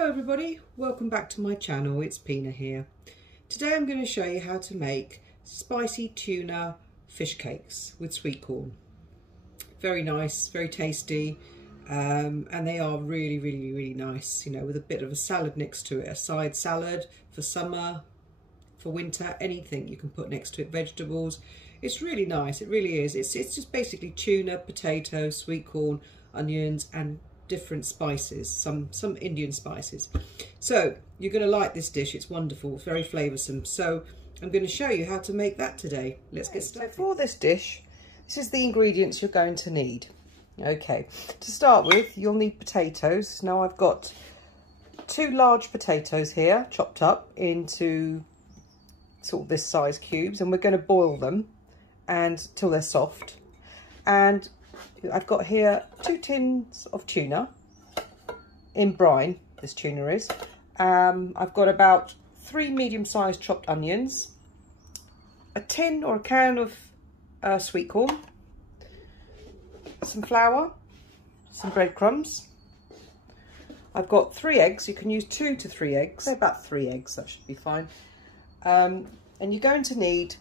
Hello everybody, welcome back to my channel. It's Pina here. Today I'm going to show you how to make spicy tuna fish cakes with sweet corn. Very nice, very tasty, and they are really nice, you know, with a bit of a salad next to it, a side salad for summer, for winter, anything you can put next to it, vegetables. It's really nice, it really is. It's just basically tuna, potato, sweet corn, onions and different spices, some Indian spices. So you're going to like this dish. It's wonderful, it's very flavoursome. So I'm going to show you how to make that today. Let's get started. So for this dish, this is the ingredients you're going to need. Okay, to start with, you'll need potatoes. Now I've got 2 large potatoes here, chopped up into sort of this size cubes, and we're going to boil them and till they're soft. And I've got here 2 tins of tuna in brine, this tuna is. I've got about 3 medium-sized chopped onions, a tin or a can of sweet corn, some flour, some breadcrumbs. I've got 3 eggs. You can use 2 to 3 eggs, about 3 eggs, that should be fine. And you're going to need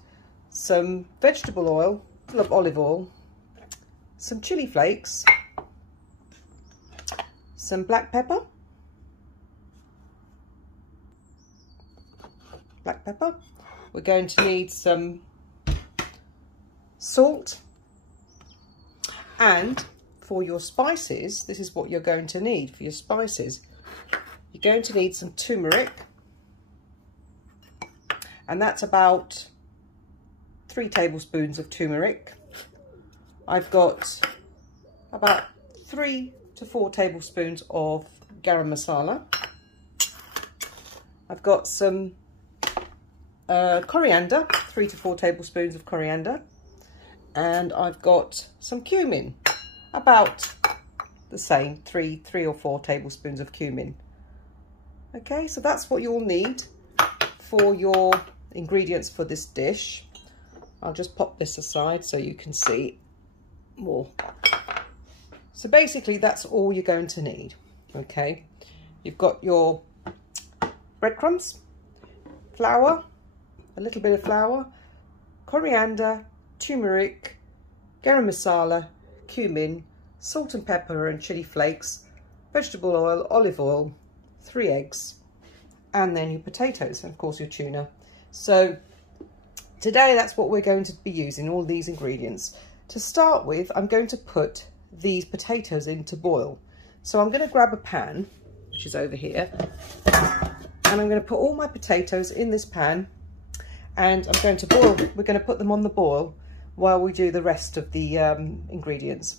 some vegetable oil, a little olive oil, some chili flakes, some black pepper, we're going to need some salt, and for your spices, this is what you're going to need for your spices. You're going to need some turmeric, and that's about 3 tablespoons of turmeric. I've got about 3 to 4 tablespoons of garam masala. I've got some coriander, 3 to 4 tablespoons of coriander. And I've got some cumin, about the same, 3 or 4 tablespoons of cumin. Okay, so that's what you'll need for your ingredients for this dish. I'll just pop this aside so you can see more. So basically that's all you're going to need. Okay, you've got your breadcrumbs, flour, a little bit of flour, coriander, turmeric, garam masala, cumin, salt and pepper and chili flakes, vegetable oil, olive oil, 3 eggs, and then your potatoes and of course your tuna. So today that's what we're going to be using, all these ingredients. To start with, I'm going to put these potatoes in to boil. So I'm going to grab a pan, which is over here, and I'm going to put all my potatoes in this pan, and I'm going to boil. We're going to put them on the boil while we do the rest of the ingredients.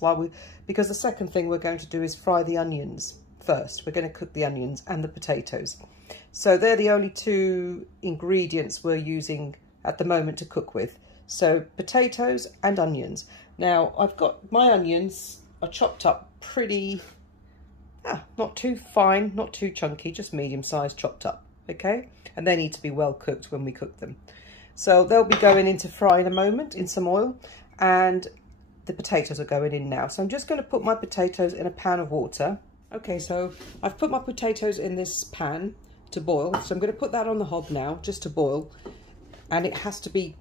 Because the second thing we're going to do is fry the onions first. We're going to cook the onions and the potatoes. So they're the only 2 ingredients we're using at the moment to cook with. So potatoes and onions. Now I've got my onions are chopped up pretty, not too fine, not too chunky, just medium sized chopped up, okay? And they need to be well cooked when we cook them. So they'll be going into fry in a moment in some oil, and the potatoes are going in now. So I'm just going to put my potatoes in a pan of water. Okay, so I've put my potatoes in this pan to boil. So I'm going to put that on the hob now, just to boil. And they have to be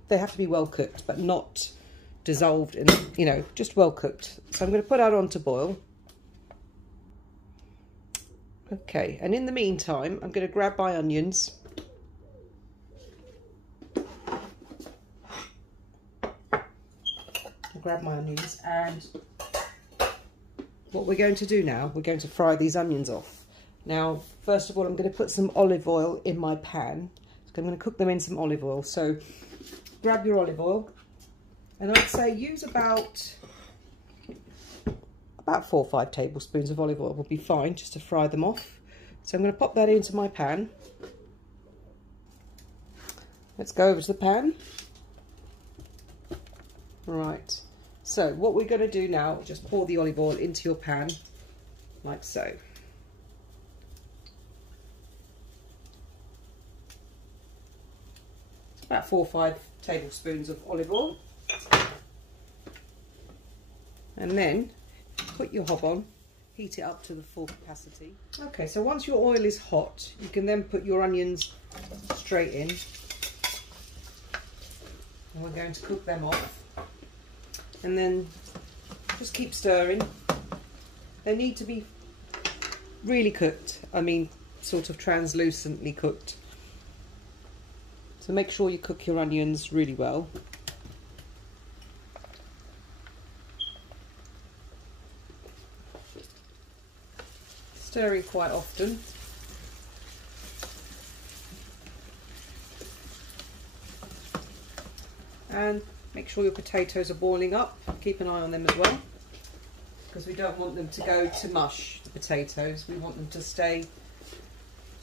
well cooked, but not dissolved in, you know, just well cooked. So I'm going to put that on to boil. Okay, and in the meantime, I'm going to grab my onions. And what we're going to do now, we're going to fry these onions off. Now, first of all, I'm going to put some olive oil in my pan. I'm going to cook them in some olive oil. So grab your olive oil, and I'd say use about 4 or 5 tablespoons of olive oil will be fine, just to fry them off. So I'm going to pop that into my pan. Let's go over to the pan. Right, so what we're going to do now, just pour the olive oil into your pan like so. About 4 or 5 tablespoons of olive oil, and then put your hob on, heat it up to the full capacity. Okay, so once your oil is hot, you can then put your onions straight in. And we're going to cook them off. And then just keep stirring. They need to be really cooked. I mean, sort of translucently cooked. So make sure you cook your onions really well. Stirring quite often. And make sure your potatoes are boiling up. Keep an eye on them as well, because we don't want them to go to mush, the potatoes. We want them to stay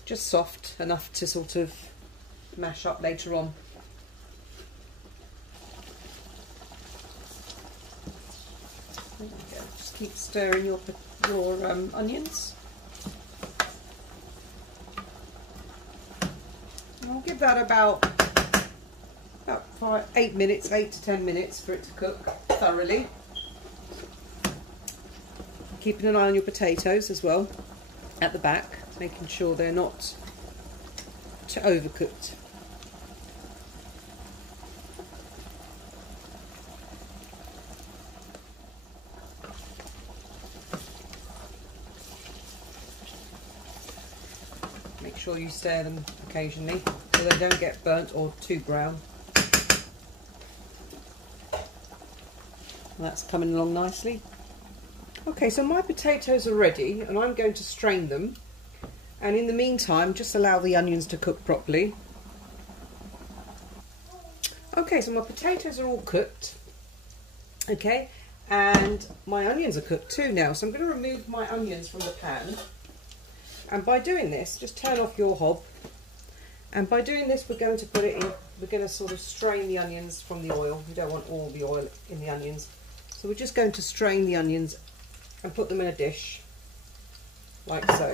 just soft enough to sort of mash up later on. There you go. Just keep stirring your onions. And I'll give that about 8 minutes, 8 to 10 minutes for it to cook thoroughly. Keeping an eye on your potatoes as well at the back, making sure they're not too overcooked. Make sure you stir them occasionally so they don't get burnt or too brown. That's coming along nicely. Okay, so my potatoes are ready and I'm going to strain them, and in the meantime just allow the onions to cook properly. Okay, so my potatoes are all cooked, okay, and my onions are cooked too now, so I'm going to remove my onions from the pan, and by doing this, just turn off your hob, and by doing this we're going to put it in, we're going to sort of strain the onions from the oil. We don't want all the oil in the onions. So we're just going to strain the onions and put them in a dish, like so.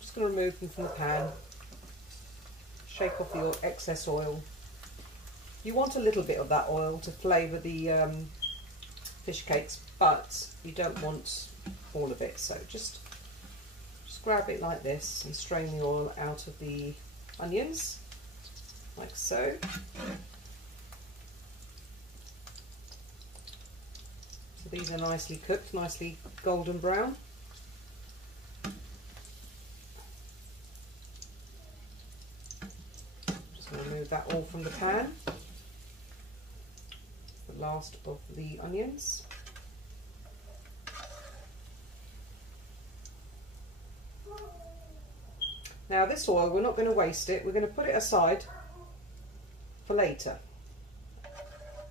Just going to remove them from the pan, shake off the excess oil. You want a little bit of that oil to flavour the fish cakes, but you don't want all of it. So just grab it like this and strain the oil out of the onions, like so. So these are nicely cooked, nicely golden brown. Just going to remove that all from the pan. The last of the onions. Now this oil, we're not going to waste it. We're going to put it aside for later.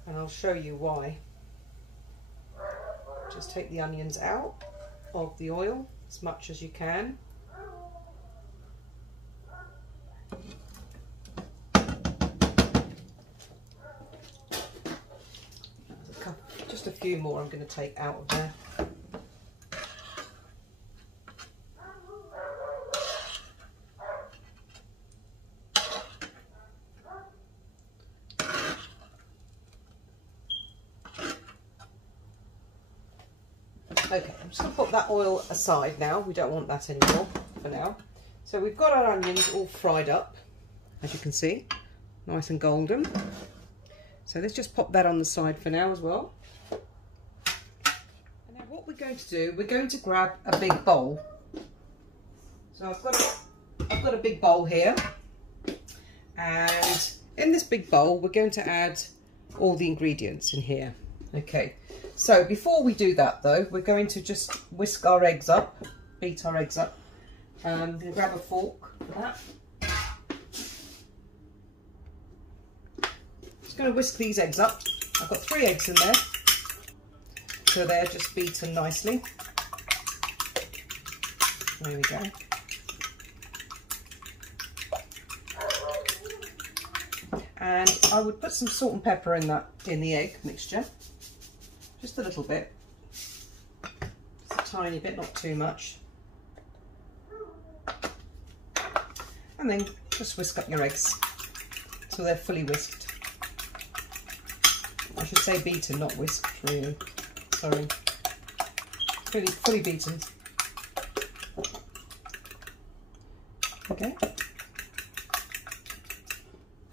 And I'll show you why. Just take the onions out of the oil as much as you can. Just a few more I'm going to take out of there. Okay, I'm just going to put that oil aside now. We don't want that anymore for now. So we've got our onions all fried up, as you can see, nice and golden. So let's just pop that on the side for now as well. And now what we're going to do, we're going to grab a big bowl. So I've got a big bowl here, and in this big bowl we're going to add all the ingredients in here. Okay. So before we do that though, we're going to just whisk our eggs up, beat our eggs up. I'm going to grab a fork for that. Just going to whisk these eggs up. I've got 3 eggs in there, so they're just beaten nicely. There we go. And I would put some salt and pepper in the egg mixture. Just a little bit, just a tiny bit, not too much. And then just whisk up your eggs so they're fully whisked. I should say beaten, not whisked, really. Sorry. fully beaten. Okay.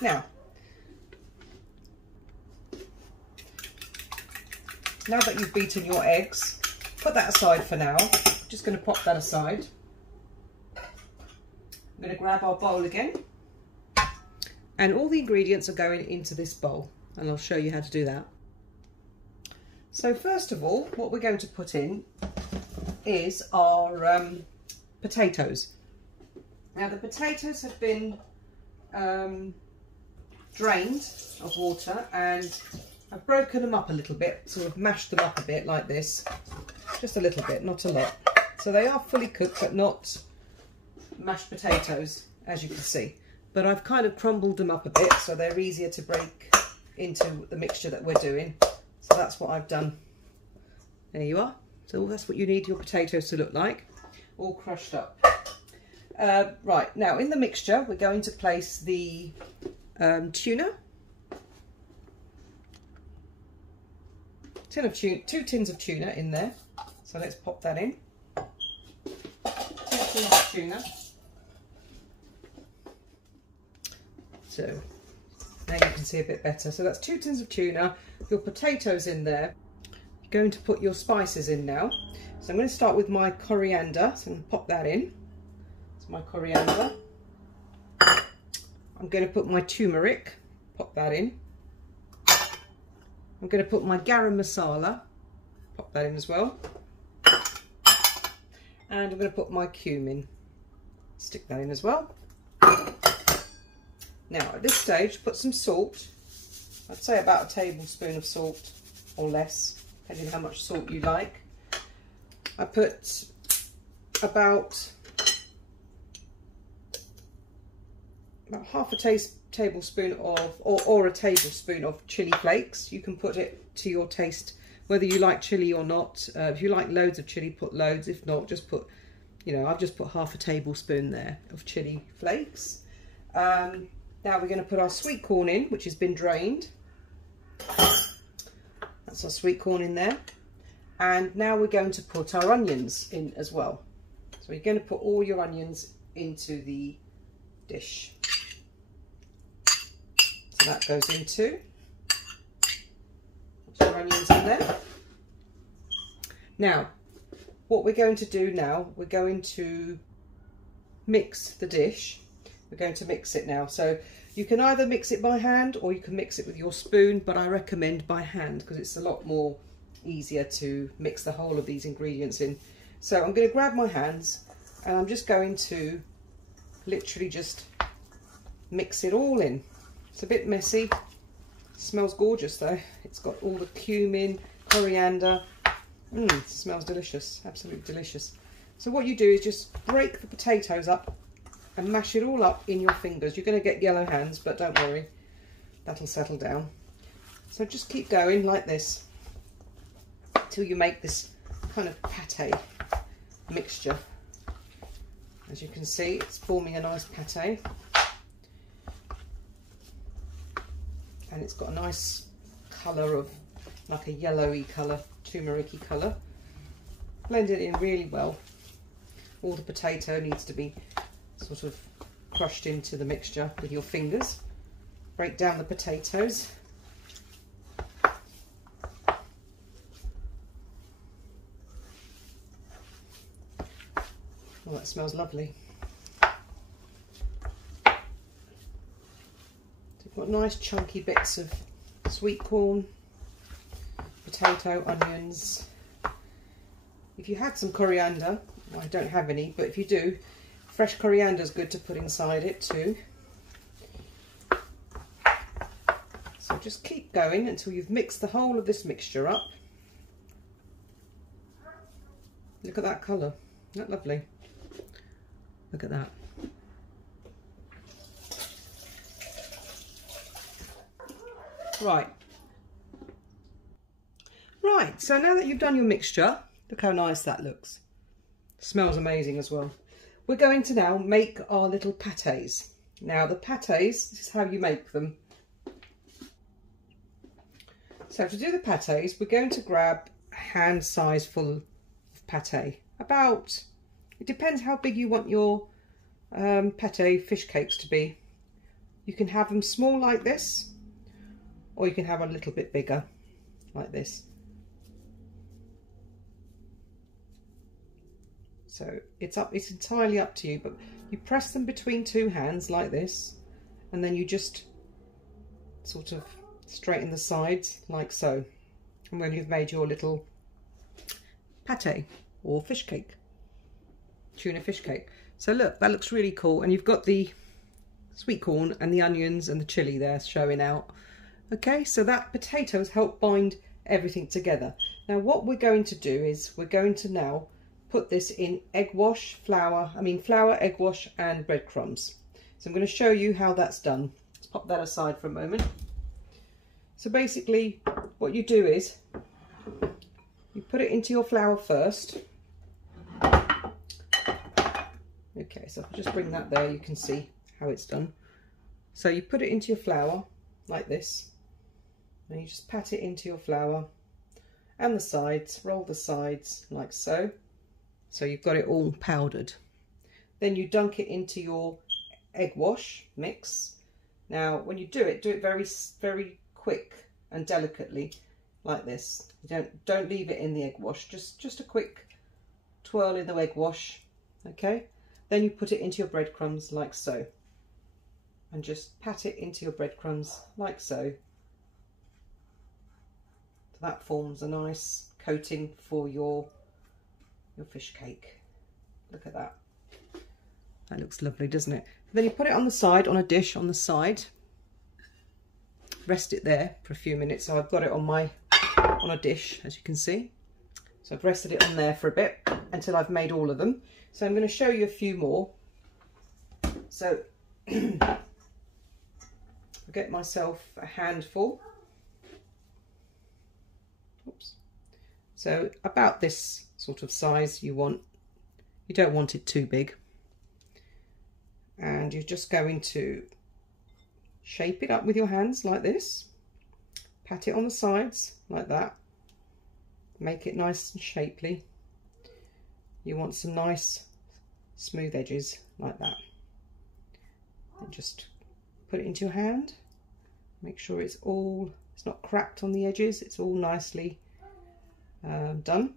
Now that you've beaten your eggs, put that aside for now. Just going to pop that aside. I'm going to grab our bowl again. And all the ingredients are going into this bowl. And I'll show you how to do that. So first of all, what we're going to put in is our potatoes. Now the potatoes have been drained of water, and I've broken them up a little bit, sort of mashed them up a bit like this. Just a little bit, not a lot. So they are fully cooked, but not mashed potatoes, as you can see. But I've kind of crumbled them up a bit, so they're easier to break into the mixture that we're doing. So that's what I've done. There you are. So that's what you need your potatoes to look like, all crushed up. Right, now in the mixture, we're going to place the tuna. Two tins of tuna in there. So let's pop that in. 2 tins of tuna. So now you can see a bit better. So that's 2 tins of tuna, your potatoes in there. You're going to put your spices in now. So I'm going to start with my coriander. So I'm going to pop that in. It's my coriander. I'm going to put my turmeric. Pop that in. I'm going to put my garam masala. Pop that in as well. And I'm going to put my cumin. Stick that in as well. Now at this stage, put some salt. I'd say about a tablespoon of salt or less, depending on how much salt you like. I put about half a tablespoon of, or a tablespoon of chili flakes. You can put it to your taste, whether you like chili or not. If you like loads of chili, put loads. If not, just put, you know, I've just put half a tablespoon there of chili flakes. Now we're going to put our sweet corn in, which has been drained. That's our sweet corn in there. And now we're going to put our onions in as well. So you're going to put all your onions into the dish. So that goes into. Put your onions in there. Now, what we're going to do now, we're going to mix the dish. We're going to mix it now. So you can either mix it by hand or you can mix it with your spoon, but I recommend by hand because it's a lot more easier to mix the whole of these ingredients in. So I'm going to grab my hands and I'm just going to literally just mix it all in. It's a bit messy. It smells gorgeous though. It's got all the cumin, coriander. It smells delicious, absolutely delicious. So what you do is just break the potatoes up and mash it all up in your fingers. You're going to get yellow hands, but don't worry, that'll settle down. So just keep going like this till you make this kind of pate mixture. As you can see, it's forming a nice pate. And it's got a nice colour of, like a yellowy colour, turmeric-y colour. Blend it in really well. All the potato needs to be sort of crushed into the mixture with your fingers. Break down the potatoes. Oh, that smells lovely. So you've got nice chunky bits of sweet corn, potato, onions. If you had some coriander, well, I don't have any, but if you do, fresh coriander is good to put inside it too. So just keep going until you've mixed the whole of this mixture up. Look at that colour, isn't that lovely? Look at that. Right, so now that you've done your mixture, look how nice that looks. Smells amazing as well. We're going to now make our little patés. Now the patés, this is how you make them. So to do the patés, we're going to grab a hand size full of pate. About, it depends how big you want your pate fish cakes to be. You can have them small like this, or you can have a little bit bigger like this. So it's entirely up to you, but you press them between two hands like this, and then you just sort of straighten the sides like so. And when you've made your little pate or fish cake, tuna fish cake. So look, that looks really cool, and you've got the sweet corn and the onions and the chili there showing out. Okay, so that potatoes help bind everything together. Now what we're going to do is we're going to now put this in egg wash, flour, egg wash and breadcrumbs. So I'm going to show you how that's done. Let's pop that aside for a moment. So basically what you do is you put it into your flour first. Okay, so if I just bring that there, you can see how it's done. So you put it into your flour like this, and you just pat it into your flour and the sides, roll the sides like so. So you've got it all powdered. Then you dunk it into your egg wash mix. Now when you do it very, very quick and delicately like this. Don't leave it in the egg wash, just a quick twirl in the egg wash. Okay, then you put it into your breadcrumbs like so, and just pat it into your breadcrumbs like so. So that forms a nice coating for your fish cake. Look at that. That looks lovely, doesn't it? Then you put it on the side, on a dish on the side. Rest it there for a few minutes. So I've got it on a dish, as you can see. So I've rested it on there for a bit until I've made all of them. So I'm going to show you a few more. So I'll get myself a handful. Oops. So about this sort of size you don't want it too big. And you're just going to shape it up with your hands like this. Pat it on the sides like that. Make it nice and shapely. You want some nice smooth edges like that. And just put it into your hand. Make sure it's not cracked on the edges. It's all nicely done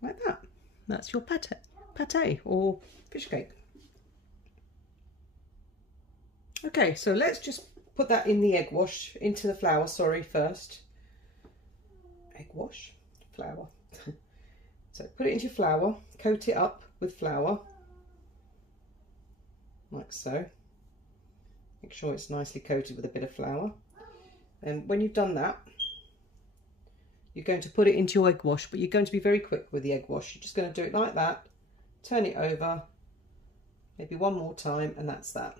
like that. That's your pate or fish cake. Okay, so let's just put that in the egg wash, into the flour, first. Egg wash, flour. So put it into your flour, coat it up with flour, like so. Make sure it's nicely coated with a bit of flour. And when you've done that, you're going to put it into your egg wash, but you're going to be very quick with the egg wash. You're just going to do it like that, turn it over, maybe one more time, and that's that.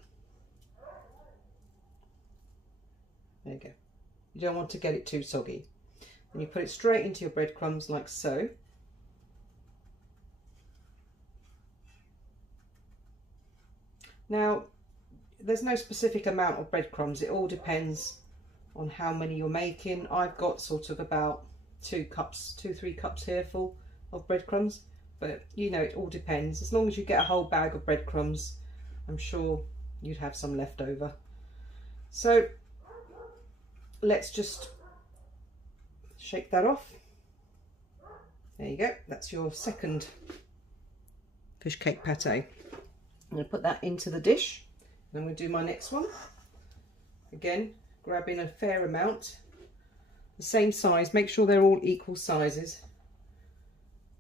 There you go. You don't want to get it too soggy. And you put it straight into your breadcrumbs like so. Now, there's no specific amount of breadcrumbs. It all depends on how many you're making. I've got sort of about 3 cups here full of breadcrumbs. But, you know, it all depends. As long as you get a whole bag of breadcrumbs, I'm sure you'd have some left over. So let's just shake that off. There you go. That's your second fish cake pate. I'm going to put that into the dish. And I'm going to do my next one. Again, grabbing a fair amount. The same size. Make sure they're all equal sizes,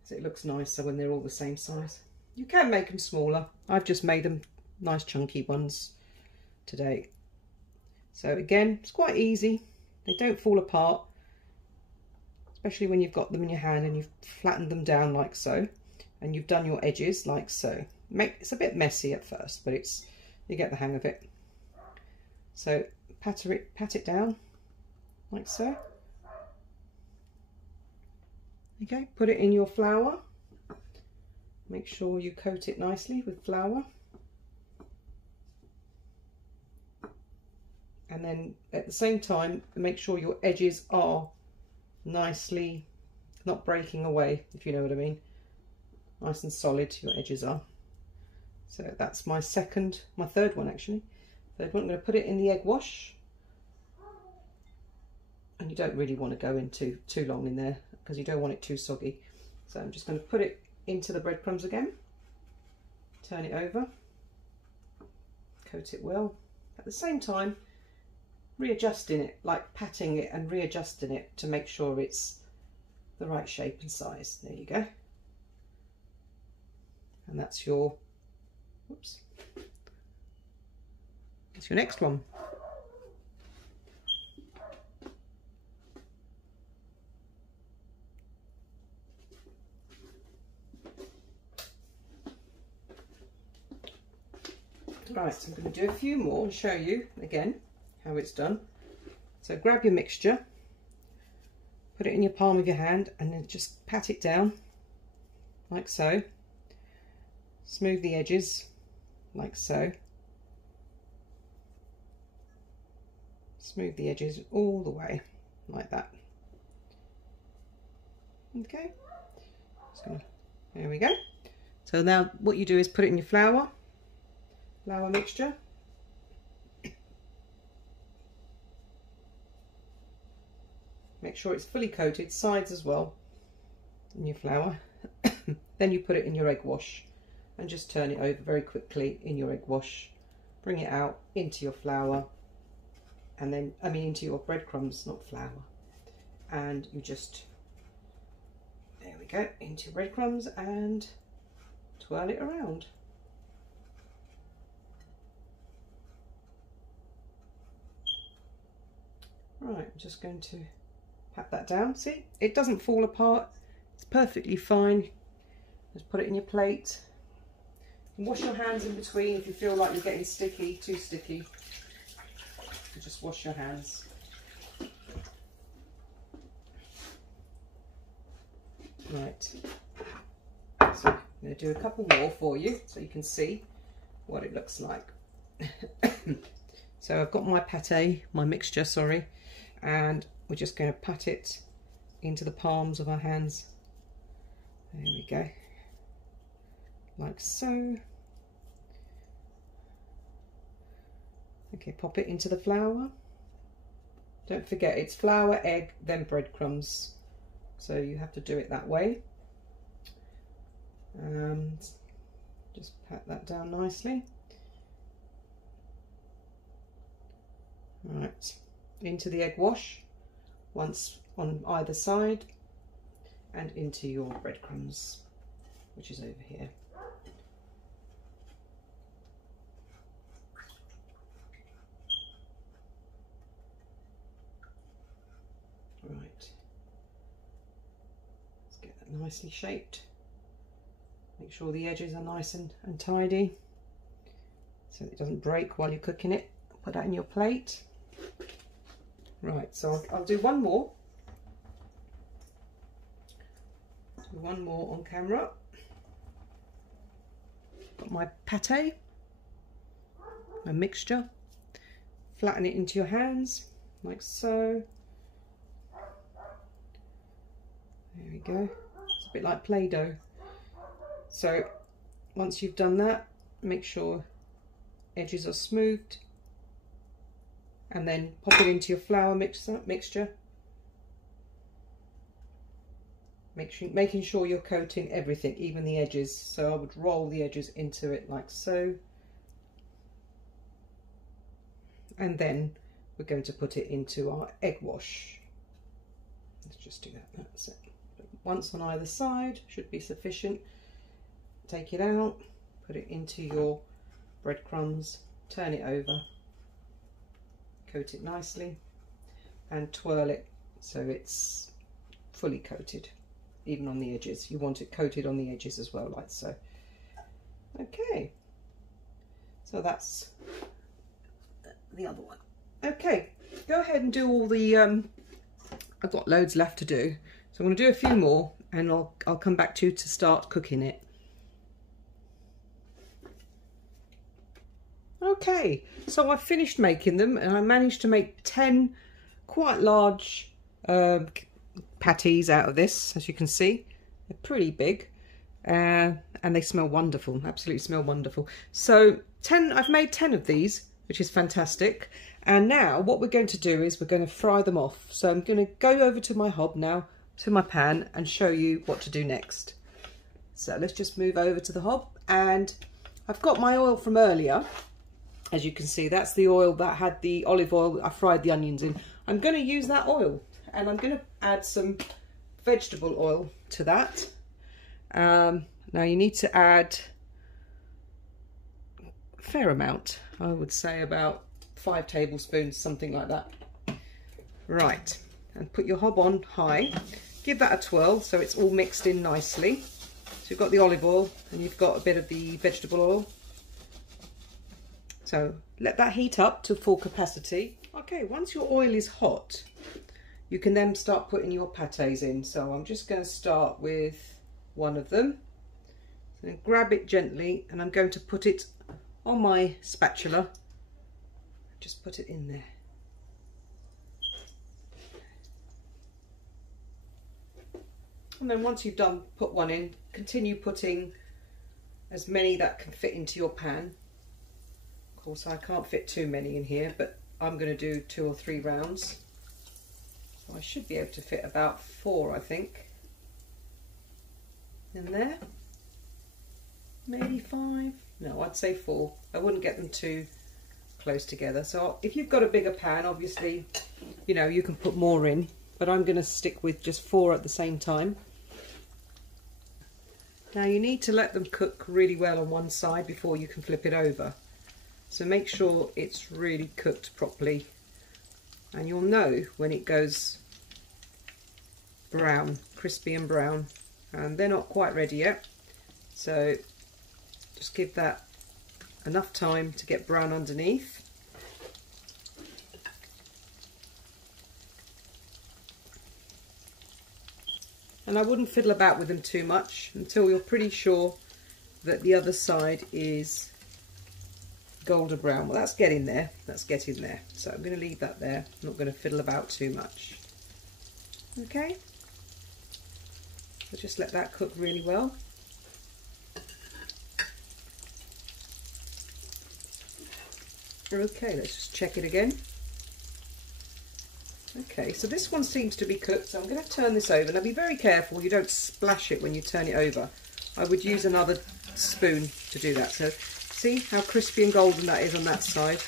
so it looks nicer when they're all the same size. You can make them smaller. I've just made them nice chunky ones today. So again, it's quite easy. They don't fall apart, especially when you've got them in your hand and you've flattened them down like so, and you've done your edges like so. It's a bit messy at first, but you get the hang of it. So pat it down like so. Okay, put it in your flour. Make sure you coat it nicely with flour. And then at the same time, make sure your edges are nice not breaking away, if you know what I mean. Nice and solid your edges are. So that's my third one actually. Third one, I'm going to put it in the egg wash. And you don't really want to go into too long in there because you don't want it too soggy. So I'm just going to put it into the breadcrumbs again. Turn it over. Coat it well. At the same time, readjusting it, like patting it and readjusting it to make sure it's the right shape and size. There you go. And that's your, whoops, that's your next one. Right, so I'm going to do a few more and show you again how it's done. So grab your mixture, put it in your palm of your hand and then just pat it down like so. Smooth the edges like so. Smooth the edges all the way like that. Okay, there we go. So now what you do is put it in your flour mixture. Make sure it's fully coated, sides as well, in your flour. Then you put it in your egg wash and just turn it over very quickly in your egg wash. Bring it out into your flour and then, into your breadcrumbs, not flour. And you just, there we go, into your breadcrumbs and twirl it around. Right, I'm just going to pat that down. See, it doesn't fall apart. It's perfectly fine. Just put it in your plate. Wash your hands in between if you feel like you're getting sticky, too sticky. Just wash your hands. Right. So I'm going to do a couple more for you so you can see what it looks like. So I've got my pate, my mixture, sorry, and we're just going to pat it into the palms of our hands. There we go, like so. Okay, pop it into the flour. Don't forget, it's flour, egg, then breadcrumbs. So you have to do it that way. And just pat that down nicely. Right, into the egg wash, once on either side, and into your breadcrumbs, which is over here. Right, let's get that nicely shaped. Make sure the edges are nice and tidy so it doesn't break while you're cooking it. Put that in your plate. Right, so I'll do one more. Do one more on camera. Got my pate, my mixture. Flatten it into your hands, like so. There we go. It's a bit like Play-Doh. So once you've done that, make sure edges are smoothed. And then pop it into your flour mixture. Making sure you're coating everything, even the edges. So I would roll the edges into it like so. And then we're going to put it into our egg wash. Let's just do that. That's it. Once on either side should be sufficient. Take it out, put it into your breadcrumbs, turn it over. Coat it nicely and twirl it so it's fully coated, even on the edges. You want it coated on the edges as well, like so. Okay, so that's the other one. Okay, go ahead and do all the I've got loads left to do, so I'm going to do a few more and I'll come back to you to start cooking it. Okay, so I've finished making them and I managed to make 10 quite large patties out of this, as you can see. They're pretty big, and they smell wonderful, absolutely smell wonderful. So I've made 10 of these, which is fantastic. And now what we're going to do is we're going to fry them off. So I'm going to go over to my hob now, to my pan, and show you what to do next. So let's just move over to the hob, and I've got my oil from earlier. As you can see, that's the oil that had the olive oil that I fried the onions in. I'm going to use that oil, and I'm going to add some vegetable oil to that. Now you need to add a fair amount, I would say about 5 tablespoons, something like that. Right, and put your hob on high. Give that a twirl so it's all mixed in nicely. So you've got the olive oil and you've got a bit of the vegetable oil. So let that heat up to full capacity. Okay, once your oil is hot, you can then start putting your pâtés in. So I'm just going to start with one of them. So grab it gently, and I'm going to put it on my spatula. Just put it in there. And then once you've done, put one in, continue putting as many that can fit into your pan. Of course, I can't fit too many in here, but I'm going to do 2 or 3 rounds. So I should be able to fit about 4, I think, in there. Maybe 5. No, I'd say 4. I wouldn't get them too close together. So if you've got a bigger pan, obviously, you know, you can put more in, but I'm going to stick with just 4 at the same time. Now you need to let them cook really well on one side before you can flip it over. So make sure it's really cooked properly, and you'll know when it goes brown, crispy and brown, and they're not quite ready yet. So just give that enough time to get brown underneath. And I wouldn't fiddle about with them too much until you're pretty sure that the other side is golden brown. Well, that's getting there. That's getting there. So I'm going to leave that there. I'm not going to fiddle about too much. Okay. So just let that cook really well. Okay, let's just check it again. Okay, so this one seems to be cooked, so I'm going to turn this over. Now be very careful you don't splash it when you turn it over. I would use another spoon to do that. So see how crispy and golden that is on that side.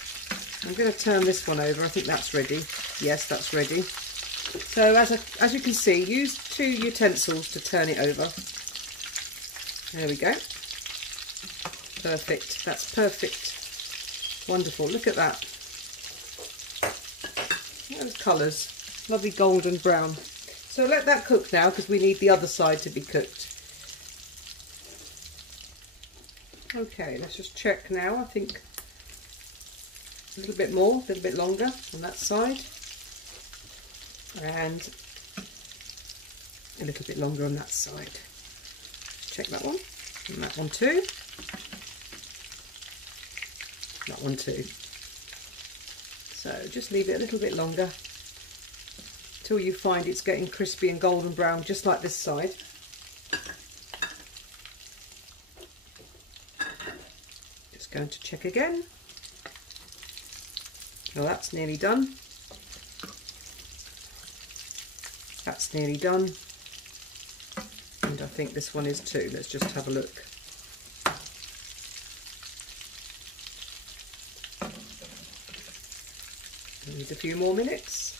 I'm going to turn this one over. I think that's ready. Yes, that's ready. So as you can see, use 2 utensils to turn it over. There we go. Perfect. That's perfect. Wonderful. Look at that. Look at those colours. Lovely golden brown. So let that cook now, because we need the other side to be cooked. Okay, let's just check now. I think a little bit more, a little bit longer on that side. And a little bit longer on that side. Check that one. And that one too. That one too. So just leave it a little bit longer till you find it's getting crispy and golden brown, just like this side. Just going to check again. Well, that's nearly done. That's nearly done. And I think this one is too. Let's just have a look. Need a few more minutes.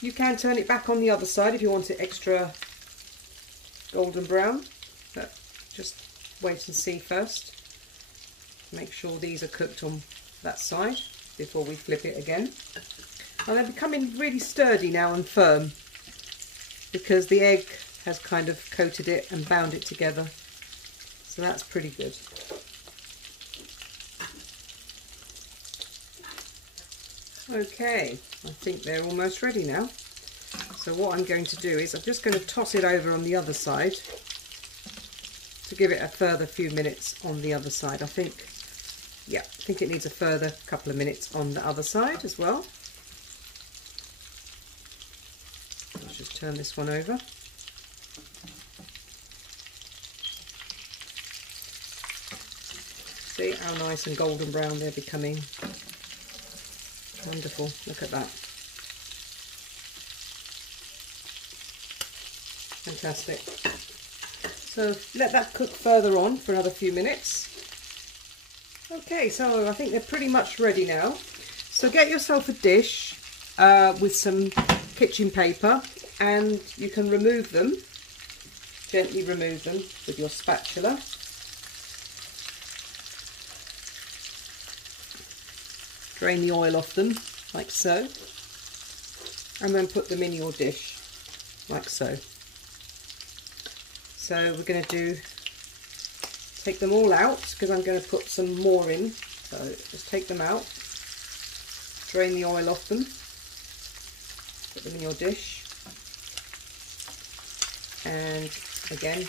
You can turn it back on the other side if you want it extra golden brown, but just wait and see first. Make sure these are cooked on that side before we flip it again. And they're becoming really sturdy now and firm because the egg has kind of coated it and bound it together. So that's pretty good. Okay, I think they're almost ready now. So what I'm going to do is I'm just going to toss it over on the other side to give it a further few minutes on the other side. I think it needs a further couple of minutes on the other side as well. turn this one over. See how nice and golden brown they're becoming. Wonderful, look at that. Fantastic. So let that cook further on for another few minutes. Okay, so I think they're pretty much ready now. So get yourself a dish with some kitchen paper, and you can remove them, gently remove them with your spatula. Drain the oil off them, like so, and then put them in your dish, like so. So we're going to take them all out, because I'm going to put some more in. So just take them out, drain the oil off them, put them in your dish, and again,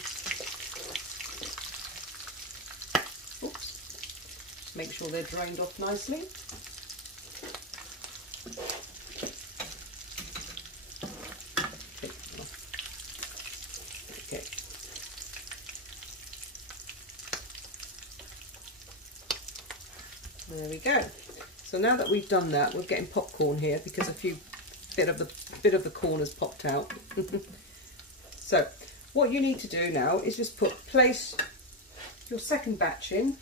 oops, make sure they're drained off nicely. Okay. There we go. So now that we've done that, we're getting popcorn here because a bit of the corn has popped out. So what you need to do now is just place your second batch in.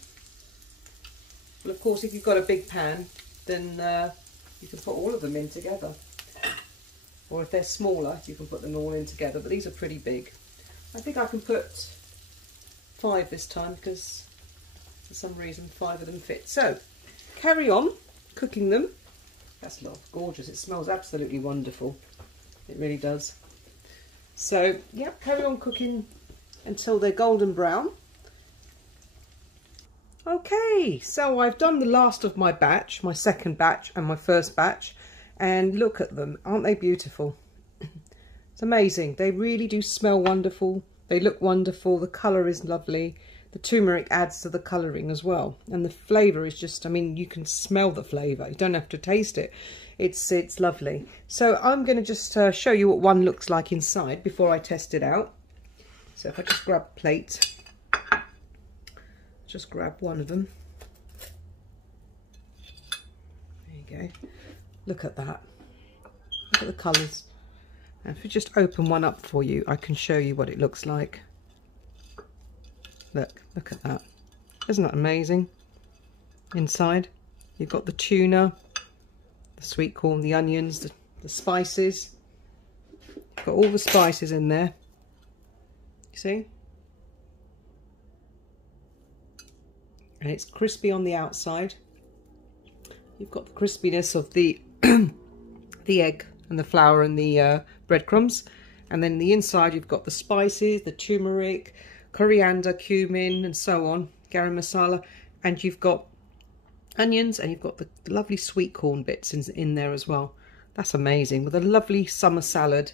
Well, of course, if you've got a big pan, then you can put all of them in together. Or if they're smaller, you can put them all in together. But these are pretty big. I think I can put 5 this time because for some reason 5 of them fit. So carry on cooking them. That's gorgeous. It smells absolutely wonderful. It really does. So yeah, carry on cooking until they're golden brown. Okay, so I've done the last of my batch, my second batch and my first batch, and look at them. Aren't they beautiful? It's amazing. They really do smell wonderful. They look wonderful. The colour is lovely. The turmeric adds to the colouring as well. And the flavour is just, I mean, you can smell the flavour. You don't have to taste it. It's lovely. So I'm going to just show you what one looks like inside before I test it out. So if I just grab a plate, just grab one of them. There you go. Look at that. Look at the colours. And if we just open one up for you, I can show you what it looks like. Look at that. Isn't that amazing? Inside, you've got the tuna, the sweet corn, the onions, the spices. Got all the spices in there. You see? And it's crispy on the outside. You've got the crispiness of the the egg and the flour and the breadcrumbs, and then the inside you've got the spices, the turmeric, coriander, cumin, and so on, garam masala, and you've got onions, and you've got the lovely sweet corn bits in there as well. That's amazing, with a lovely summer salad.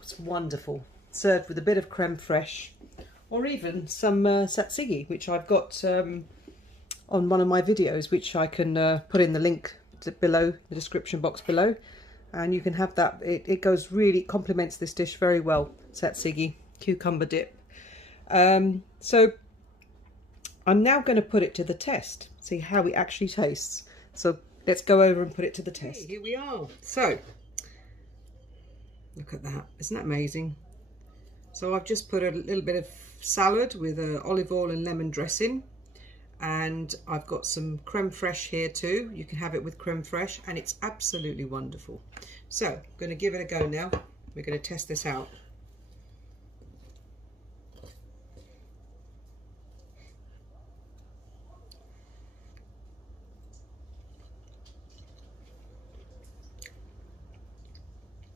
It's wonderful. Served with a bit of creme fraiche, or even some tzatziki, which I've got on one of my videos, which I can put in the link below, the description box below, and you can have that. It goes really, complements this dish very well. Tzatziki, cucumber dip. So I'm now going to put it to the test, see how it actually tastes. So let's go over and put it to the test. Here we are. So look at that. Isn't that amazing? So I've just put a little bit of salad with olive oil and lemon dressing, and I've got some creme fraiche here too. You can have it with creme fraiche, and it's absolutely wonderful. So I'm going to give it a go now. We're going to test this out.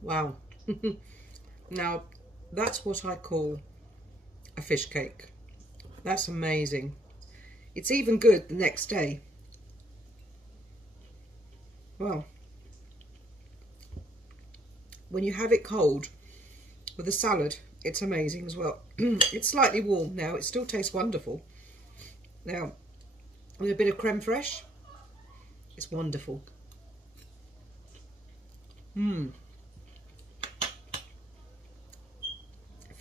Wow. Now that's what I call a fish cake. That's amazing. It's even good the next day. Well, when you have it cold with a salad, it's amazing as well. It's slightly warm now. It still tastes wonderful. Now, with a bit of creme fraiche, it's wonderful.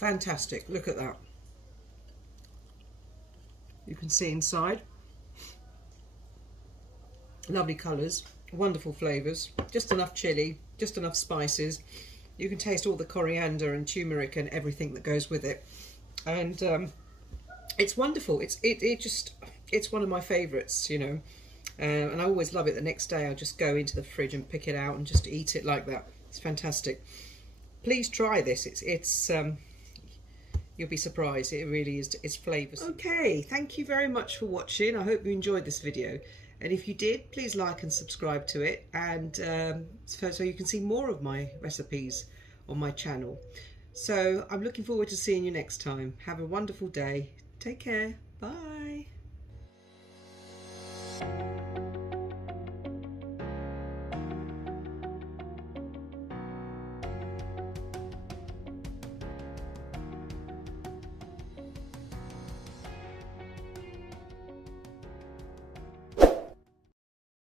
Fantastic, look at that. You can see inside. Lovely colours, wonderful flavours, just enough chilli, just enough spices. You can taste all the coriander and turmeric and everything that goes with it. And it's wonderful. It's one of my favourites, you know. And I always love it. The next day I just go into the fridge and pick it out and just eat it like that. It's fantastic. Please try this. You'll be surprised. It really is. It's flavours. Okay, thank you very much for watching. I hope you enjoyed this video. And if you did, please like and subscribe to it, and so you can see more of my recipes on my channel. So I'm looking forward to seeing you next time. Have a wonderful day. Take care. Bye.